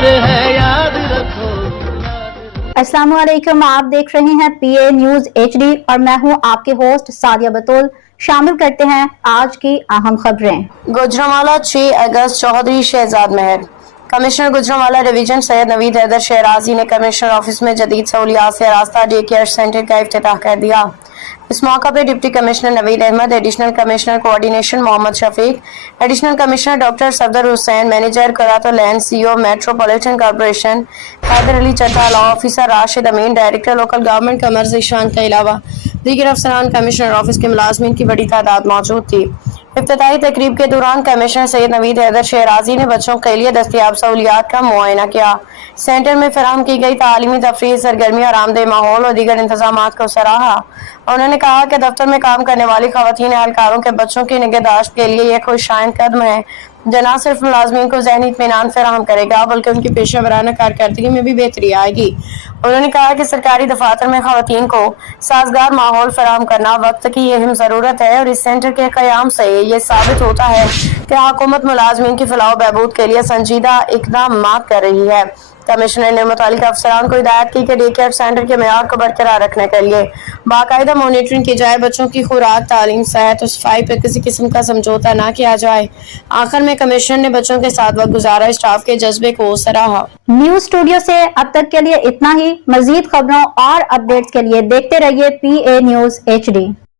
प्यार है, याद रखो। अस्सलाम वालेकुम, आप देख रहे हैं PA न्यूज HD और मैं हूं आपके होस्ट सादिया बतूल। शामिल करते हैं आज की अहम खबरें। गुजरांवाला 6 अगस्त चौधरी शहजाद महर। कमिश्नर गुजरांवाला डिवीजन सैयद नवीद हैदर शहराजी ने कमिश्नर ऑफिस में जदीद सहूलियात से रास्ता डे केयर सेंटर का इफ्तिताह कर दिया। इस मौका पर deputy commissioner Naveed Ahmed, additional commissioner coordination Mohammad Shafiq, additional commissioner doctor Safdar Hussain, manager करातो land, CEO metropolitan corporation Haider Ali Chatha, law officer Rashid Amin, director local government Qamar Ishan के अलावा दीगर अफसरान कमिश्नर ऑफिस के मुलाजमीन की बड़ी तादाद मौजूद थी। इफ्तिताही तकरीब के दौरान कमिश्नर सैयद नवीद हैदर शहराजी ने बच्चों के लिए दस्तयाब सहूलियात का मुआयना किया। सेंटर में फराहम की गई तालीमी तफरीह सरगर्मी और आरामदेह माहौल और दीगर इंतजामात को सराहा। उन्होंने कहा कि दफ्तर में काम करने वाली खवातीन एहलकारों के बच्चों की निगहदाश्त के लिए यह खुशाइन कदम है जो न सिर्फ मुलाजमीन को ज़हनी इत्मीनान फराहम करेगा बल्कि उनकी पेशा वराना कारकर्दगी में भी बेहतरी आएगी। उन्होंने कहा कि सरकारी दफातर में खवातीन को साजगार माहौल फराहम करना वक्त की अहम ज़रूरत है और इस सेंटर के क़याम से ये साबित होता है कि हुकूमत मुलाजमीन की फलाह बहबूद के लिए संजीदा इक़दाम कर रही है। कमिश्नर ने मुतालिका अफसरान को हिदायत की कि डे केयर सेंटर के मेयार को बरकरार रखने के लिए बाकायदा मॉनिटरिंग की जाए, बच्चों की खुराक, तालीम, सेहत और सफाई पर किसी किस्म का समझौता ना किया जाए। आखिर में कमिश्नर ने बच्चों के साथ वक्त गुजारा, स्टाफ के जज्बे को सराहा। न्यूज स्टूडियो से अब तक के लिए इतना ही। मजीद खबरों और अपडेट्स के लिए देखते रहिए PA न्यूज HD।